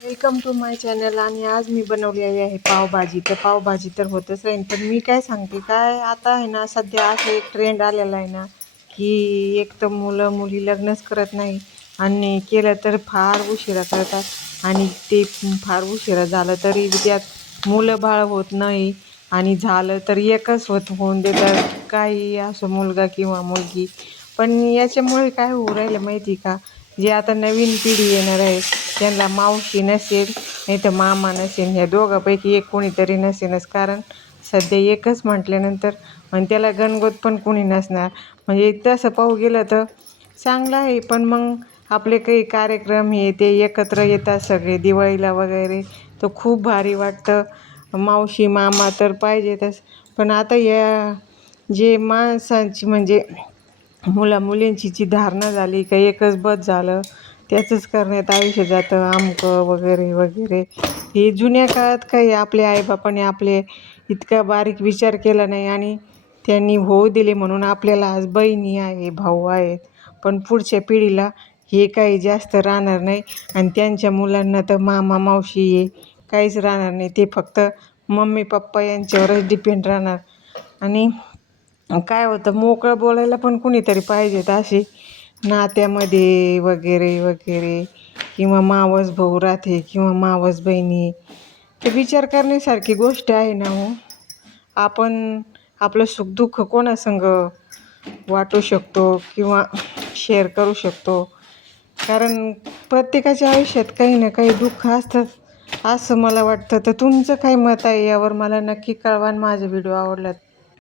Welcome to my channel. आणि आज मी बनवलेली आहे पावभाजी. तर पावभाजी तर होतच राहील, पण मी काय सांगते, काय आता आहे ना, सध्या असं एक ट्रेंड आलेला आहे ना, की एक तर मुलं मुली लग्नच करत नाही आणि केलं तर फार उशिरा करतात आणि ते फार उशिरा झालं तरी त्यात मुलं बाळ होत नाही आणि झालं तर एकच होऊन देतात, काही असो मुलगा किंवा मुलगी. पण याच्यामुळे काय होऊ राहिलं माहिती का, जे आता नवीन पिढी येणार आहे त्यांना मावशी नसेल नाही तर मामा नसेल, ह्या दोघांपैकी एक कोणीतरी नसेलच. कारण सध्या एकच म्हटल्यानंतर आणि त्याला गणगोत पण कोणी नसणार. म्हणजे तसं पाहू गेलं तर चांगलं आहे, पण मग आपले काही कार्यक्रम हे ते एकत्र येतात सगळे दिवाळीला वगैरे, तर खूप भारी वाटतं. मावशी मामा तर पाहिजेतच. पण आता या जे माणसांची म्हणजे मुलींची जी धारणा झाली का एकच बस झालं, त्याचंच करण्यात आयुष्य जातं, अमकं वगैरे वगैरे. हे जुन्या काळात काही आपल्या आईबापाने आपले इतका बारीक विचार केला नाही आणि त्यांनी होऊ दिले म्हणून आपल्याला आज बहिणी आहे, भाऊ आहेत. पण पुढच्या पिढीला हे काही जास्त राहणार नाही आणि त्यांच्या मुलांना तर मामा मावशी हे काहीच राहणार नाही. ते फक्त मम्मी पप्पा यांच्यावरच डिपेंड राहणार. आणि काय होतं, मोकळं बोलायला पण कुणीतरी पाहिजेत असे नात्यामध्ये वगैरे वगैरे, किंवा मावस भाऊ राहते किंवा मावस बहिणी. ते विचार करण्यासारखी गोष्ट आहे ना हो. आपण आपलं सुखदुःख कोणासंग वाटू शकतो किंवा शेअर करू शकतो. कारण प्रत्येकाच्या आयुष्यात काही ना काही दुःख असतं असं मला वाटतं. तर तुमचं काय मत आहे यावर मला नक्की कळवा. माझा व्हिडिओ आवडला